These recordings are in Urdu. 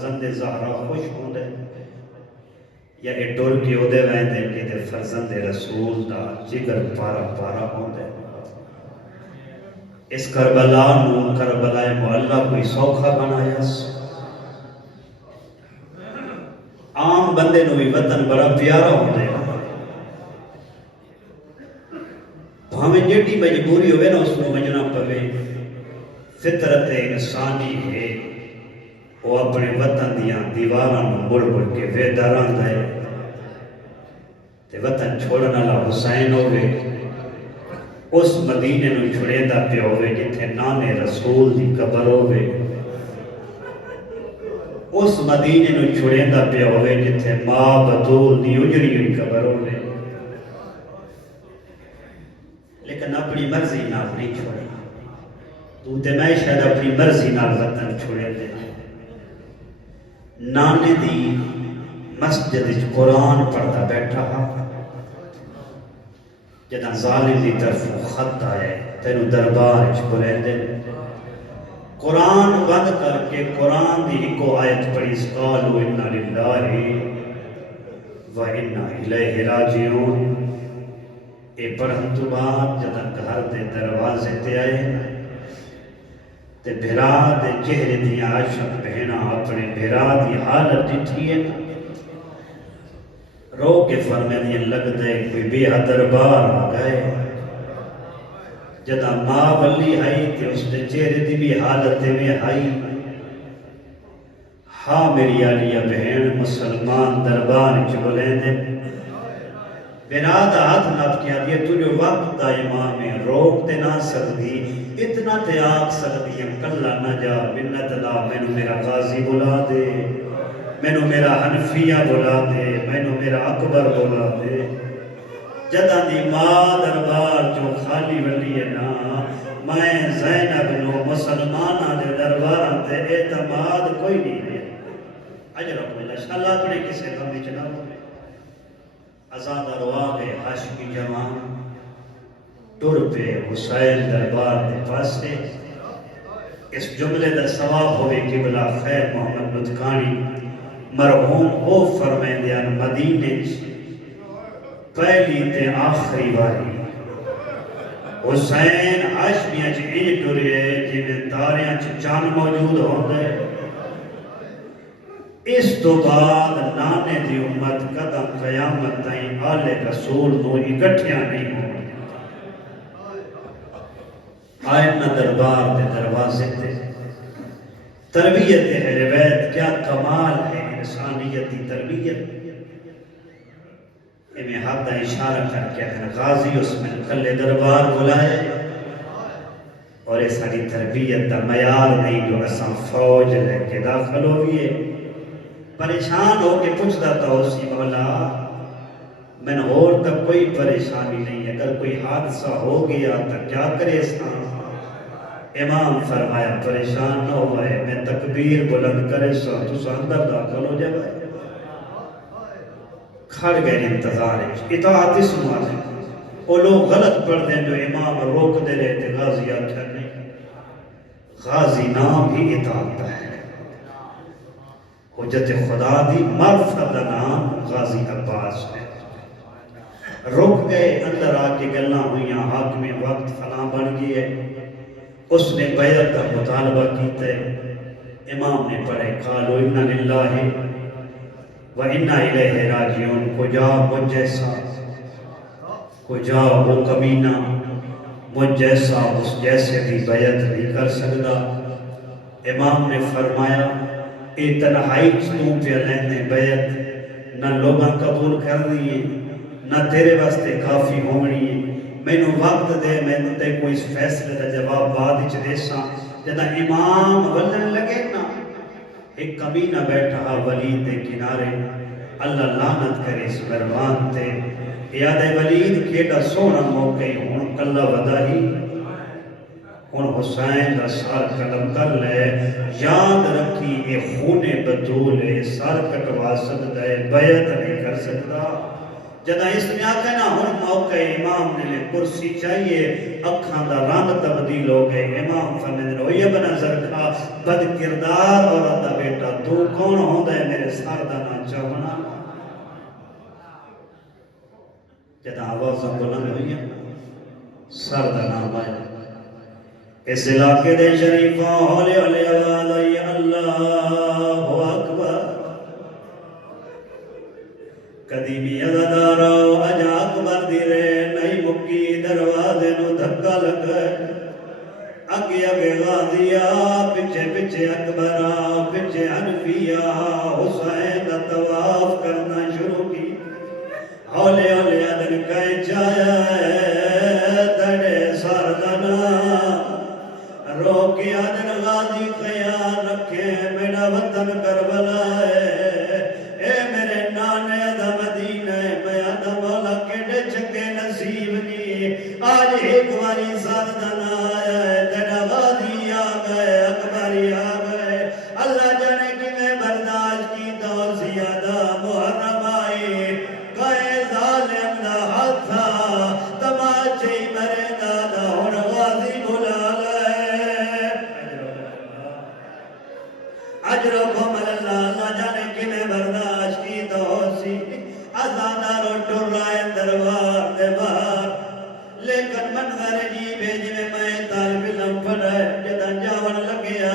فرزند زہرا خوش ہوندے یا اے ٹر کے او دے ویندے کہ دے فرزند رسول دا جگر پارا پارا ہوندے. اس کربلا نو کربلا معلّہ کوئی سوکھا بنایا سو. عام بندے نو بھی وطن بڑا پیارا ہوندے. ہمیں جیڑی مجبوری ہوئے نا اس کو مجنا پوے. فطرت انسانی ہے وہ اپنے وطن دیاں دیواراں مڑ مڑ کے ویداران دے تے وطن چھوڑنا لا حسین ہوئے. اس مدینے نو چھڑے دا پہ ہوئے جتھے نانے رسول دی قبر ہوئے. اس مدینے نو چھڑے دا پہ ہوئے جتھے ماں بطول دی اجڑی ہوئی قبر ہوئے. لیکن اپنی مرضی نال نہیں چھوڑے. تو تے میں شاید اپنی مرضی نال وطن چھوڑے دے. نانے دی مسجد قرآن پڑھتا بیٹھا ہا. جدہ ظالم دی طرف خط آئے تینو دربار اچھ بلے دے. قرآن بند کر کے قرآن دی ایکو آیت پڑھی قالوا انا للہ و انا الیہ راجعون. اے پڑھن تو بعد جدہ گھر دے دروازے تے آئے تے بھرا دے چہرے دی عاشق بہنا اپنے بھرا دی حالت ڈٹھی ہے. رو کے فرمے دیں لگ دے کوئی بے دربار آ گئے. جدہ ماں ولی آئی تے اس دے چہرے دی بھی حالت میں آئی. ہاں میری آلیہ بہن مسلمان دربار چ بلیں دے. بنا دا ہاتھ نات کیا دیا تجھو وقت دا امام ہے روک تے نہ سکتی. اتنا تے آگ سکتی ہیں کلہ نہ جا منت لا مینو میرا غازی بلا دے. مینو میرا حنفیہ بلا دے. مینو میرا اکبر بلا دے. جدہ دی ماں دربار جو خالی ولی ہے نا میں زینب نو مسلمانہ دے دربار تے اعتماد کوئی نہیں ہے. اجر اللہ انشاءاللہ اپنے کسے کم میں چنا ہوئے. آزاد رواغ حاشقی جوان ٹر پہ حسین دربار دے پاس سے. اس جملے دا ثواب ہوئے قبلہ خیر محمد لدھکانی مرحوم او فرمائیں دیان مدینے پہلی تے آخری باری حسین عاشقیاں چھ انج ٹرے جنہیں تاریاں چھ چاند موجود ہوندے. اس تو بعد نانے دی امت قدم قیامت تائیں آل رسول نو اکٹھیاں نہیں ہوں. آئین نہ دربار دے دروازے تے تربیت اہل بیت کیا کمال ہے انسانیت دی تربیت. میں ہاتھ دا اشارہ کر کے غازی اس میں کلے دربار بلائے اور اس ساری تربیت دا معیار نہیں جو اساں فوج لے کے داخل ہوئیے. پریشان ہو کے پوچھ دا تھا اسی مولا میں نے اور تک کوئی پریشانی نہیں. اگر کوئی حادثہ ہو گیا تو کیا کرے اس کا. امام فرمایا پریشان نہ ہوئے میں تکبیر بلند کرے سو تو اندر داخل ہو جائے. کھڑ گئے انتظار ہے اطاعت اس موازی. وہ لوگ غلط پڑھ دیں جو امام روک دے رہے تھے. غازی آکھا نہیں. غازی نام ہی اطاعت ہے. حجت خدا دی مرفت نام غازی عباس ہے. رک گئے اندر آکے گلنا ہوئیاں حاکم وقت فلاں بن گئے. اس نے بیعت کا مطالبہ کیتے. امام نے پڑھے قالوا انا للہ و انا الیہ راجعون. کو جا مجھ جیسا کو جا وہ کمینہ مجھ جیسا اس جیسے بھی بیعت نہیں کر سکتا. امام نے فرمایا اے تنہائی تو پہ لینے بیعت نہ لوگاں قبول کر دیئے نہ تیرے واسطے کافی ہونی ہے. میں نو وقت دے میں نو تے کوئی اس فیصلے دا جواب بعد اچھ دیسا. جدہ امام ولن لگے نا ایک کمینہ بیٹھا ولید دے کنارے. اللہ لعنت کرے اس مروان تے. یاد ولید کیڑا سونا موقع ہون کلہ ودائی ان حسین دا سار قلم کر لے. یاد رکھی اے خون بطول ہے سار کٹوا سکتا ہے بیعت نہیں کر سکتا. جدہ اس میں آکے نا ہر موقع امام نے کرسی چاہیے اکھاں دا رنگ تبدیل ہو گئے امام فرمیدن ہوئے بنا نظر کھا بد کردار اور دا بیٹا تو کون ہوندہ ہے میرے سار دا نا چاہنا جدہ آواز بلند ہوئی ہے سار دا نام آئے اس علاقے دے شریفوں ہولی ہولی آواز آئی اللہ اکبر قدیمی عزادارو اجا اکبر دیرے نئی مکی دروازے نو دھکا لگے اگے اگے غازیہ پچھے پچھے اکبرہ پچھے حنفیہ حسین دا طواف کرنا شروع کی ہولے ہولے ادن کہیں چایا دڑے ساردنا روکی ادن غازی خیال رکھے میرا وطن کربلا ہے اے میرے نانے دا مدینہ میں آدھا مولا کیڑے چکے نصیب کی آج ایک واری ساردنا آیا ہے دڑا غازی آگئے اکبری آگئے اللہ جانے کی میں برداشت کی تو زیادہ محرم آئی کہے ظالم دا حد تھا تماچے مرے دادا اور غازی بھلا لے اجرکم اللہ اللہ جانے کی میں برداشت کی تو سی ازادارو ٹر رائے دربار دے باہر لیکن منظر جی بھیج میں طالب علم پڑھے جدہ جاون لگیا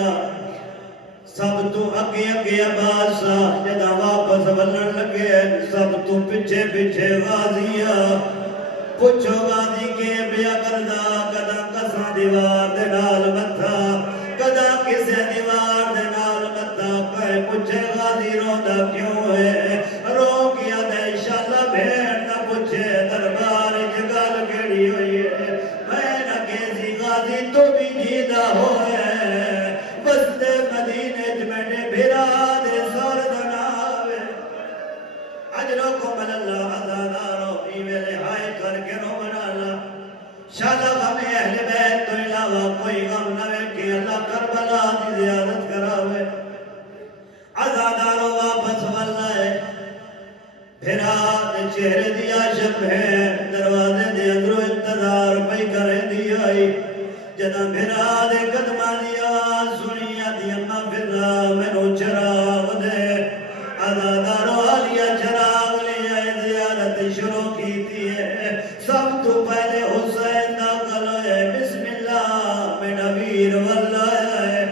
سب تو اگے اگے عباسا جدہ واپس ولن لگے سب تو پچھے پچھے غازیہ پچھو غازی کے بیا کردہ کدہ کسا دیوار دے نال متھا کدہ کسے دیوار دے نال متھا کہے پچھے غازی روندہ کیوں ہے رو کیا دے شاللہ بھیڑ نہ پچھے دربار جگال کیڑی ہوئی ہے میں نہ کیسی غازی تو بھی جیدہ ہوئے بس دے مدینے جمعنے بھیرا دے ساردنا آوے اجرکم اللہ عزادارو ایوے ہائے کر کے رو بنا اللہ شادہ غم اہل بیت تو علاوہ کوئی غم نوے کہ اللہ کربلا دی زیادت کراوے عزادارو واپس واللہ بھیرا دے چہرے دیا شب ہے دروازے دے اندرو انتظار پہ کرے دی آئی جدہ بھیرا دے قدمہ دیا سنیا دی اممہ بھیرا منو چراغ دے عزادارو آلیا چراغ لیا زیارت شروع کی تھی ہے سب تو پہلے حسین داخل ہے بسم اللہ میرا ویر واللہ ہے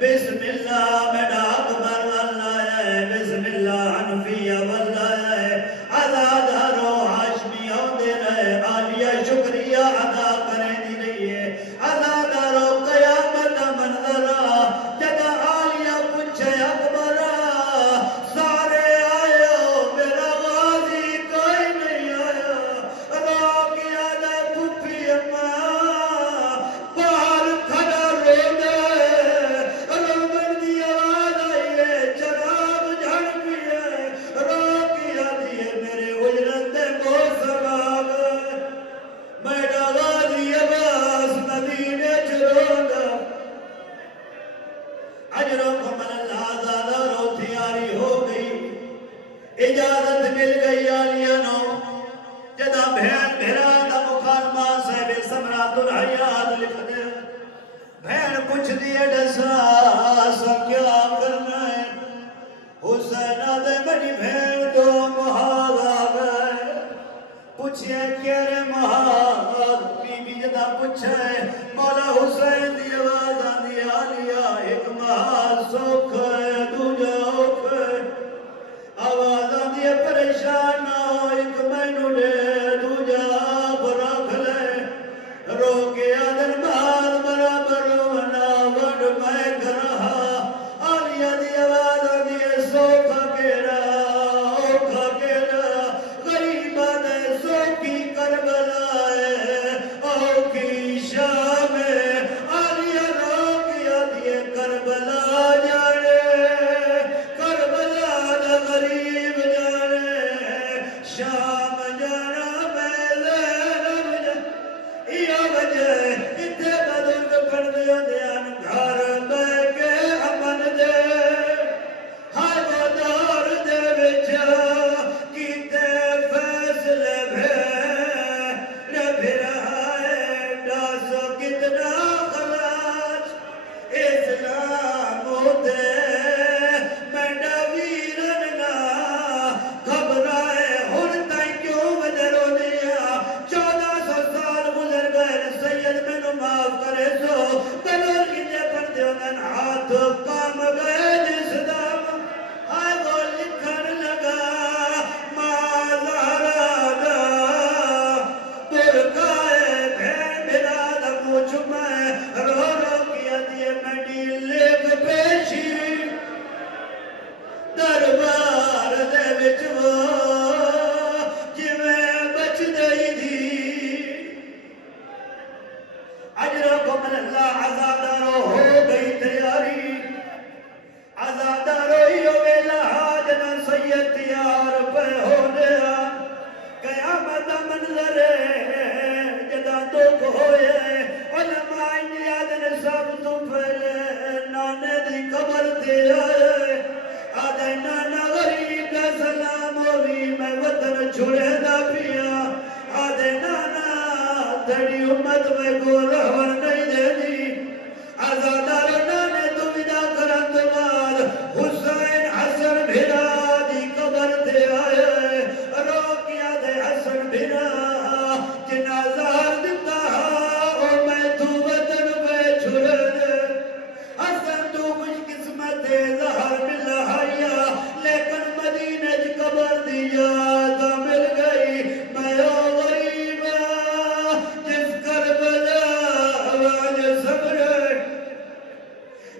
بسم اللہ میرا اکبر واللہ ہے بسم اللہ حنفیہ واللہ ہے عزادارو ہاشمی ہوندے رہے آلیا شکریہ ادا کریں دی رہی ہے عزادارو قیامت منظرہ جدہ آلیا پچھے اکبرہ سارے آئے ہو میرا غازی کوئی نہیں آیا رو کیا دے پھپی اماں باہر کھڑا رو دے رومن دی آواز آئی ہے چراغ جھڑ بھی ہے رو کیا دیئے میرے اجرت دے موسم آگئے میرا غازی عباس مدینے چروندہ اجرکم اللہ عزادارو تیاری ہو گئی اجازت مل گئی آلیہ نو جدہ بھین بھیرا دا مکالمہ صاحب سمرات الحیات لکھ دے بھین پوچھ دیئے ڈسا سا کیا کرنا ہے حسین دے بڑی بھین دو محاذ آگئے پوچھئے کیرے محاذ بی بی جدہ پوچھئے مولا حسین دی آواز آندی آلیا ایک محاذ سوکھ ہے دوجہ اوکھ ہے آواز آندی پریشان نہ ایک مینو دے دوجہ آپ رکھ لے رو کے آدن محاذ برابر ونا وڈ میں کرہا آلیا دی آواز آندی سوکھ کیڑا اوکھ کیڑا غریبہ دے سوکھی کربلا ہے اوکھی شام ہے ہونے قیامت منظر جدا دکھ ہوئے علماء انجیاد نے سب تو پہلے نانے دی قبر دے آئے آدھے نانا غریب کا سلام ہوئی میں وطن چھوڑے دا پیا آدھے نانا تھڑی امت میں کو رہور نہیں دے دی آزادار نانے تو ودا کرن تو بعد حسین حسن بھیرا دی قبر دے آئے رو کیا دے حسن بھیرا جنازہ دیتا او میں تو وطن پہ چھوڑے دے حسن تو کچھ قسمت زہر ملا ہایا لیکن مدینہ دی قبر دی یاد مل گئی میں او غریب جس کربلا آواز سبرے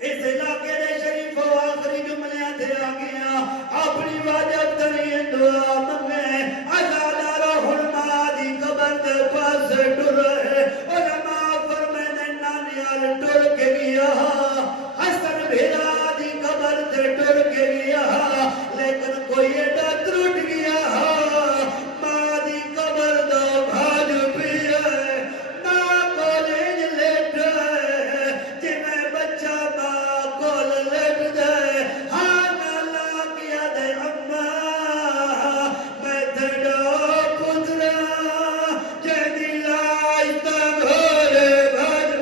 اس علاقے دے شریف و آخری جملیاں تھے آگیا اپنی واجب ترین دعا منگے ازادارہ حلمہ دی قبر دے پاس ڈر رہے علماء فرمینے نانیال ڈر کے گیا حسن بھیرا دی قبر دے ڈر کے گیا لیکن کوئی ایڈا ٹوٹ گیا ماں دی قبر دا بھاج پیے ماں کالج لیٹ جنہیں بچہ ماں کول لیٹ دے نالا کیا دے اماں میں تھڑا پترا جیدی لائی تا گھوڑے بھاج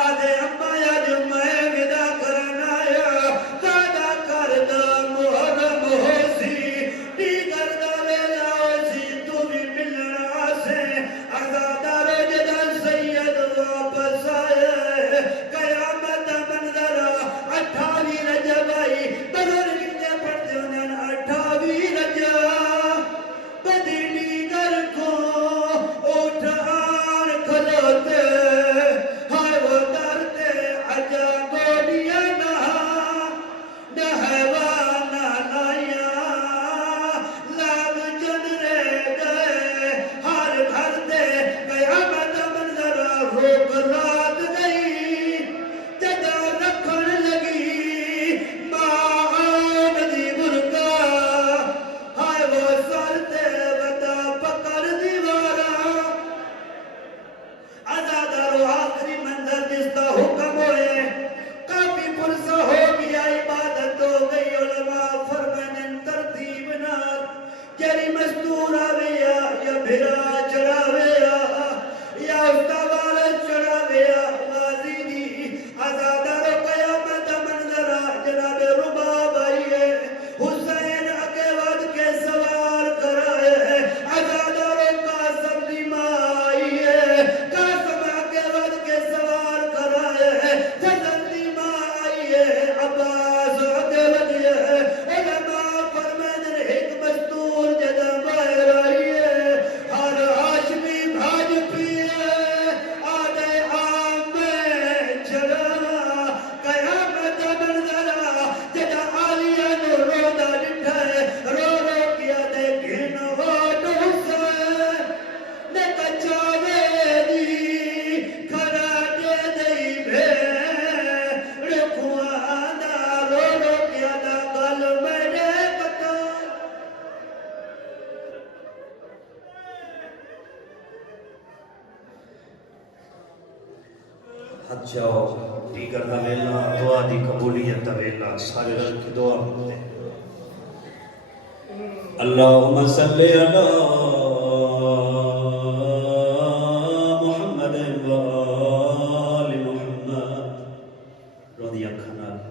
آدھے اماں یاد میں ودا کرنا آیا وعدہ کردہ محرم ہو سی دیگر دا ویلا ہو سی تو بھی ملن آسے آزادار جدا سید واپس آئے قیامت منظر 28 رجب آئی بزرگ کے پڑھتے انہیں 28 رجب بدی دیگر کو اٹھ آن کھلوتے ہائے وہ ڈرتے عجا گوڑیاں نہوانا لایا لاغ جن رہ گئے ہر گھر دے قیامت منظر روک رات گئی جدا رکھن لگی ماں آن دی برکا ہائے وہ سر تے ودا پکڑ دیوارا آزادار و آخری منظر جس کا حکم ہوئے کافی پرسہ ہو گیا عبادت ہو گئی علماء فرمائن ترتیب نار جری مستور آویا یا بھرا چڑھاویا یا استوار چڑھاویا غازی دی آزادار و قیامت منظر جناب رباب آئیے حسین اگے ود کے سوار کرائے آزادار و قاسم دی ماں آئیے قاسم اگے ود کے سوار کرائے فضل دی ماں آئیے عباس اگے ودیے علماء فرمائن ایک مستور جدا باہر آئیے ہر ہاشمی بھاج پیے آدھے آم میں چڑھا قیامت منظرہ جدا آلیہ نو رو دا ڈٹھائے رو رو کیا دے گھن ہوٹ حسین نے کچاوے دی کھڑا دے دئی بھیڑ رکھوانا رو رو کیا دا گل میرے پتا حد جاؤ دیگر دا ویلا دعا دی قبولیت دا ویلا سارے رل کی دعا مانگتے اللہم صلی اللہ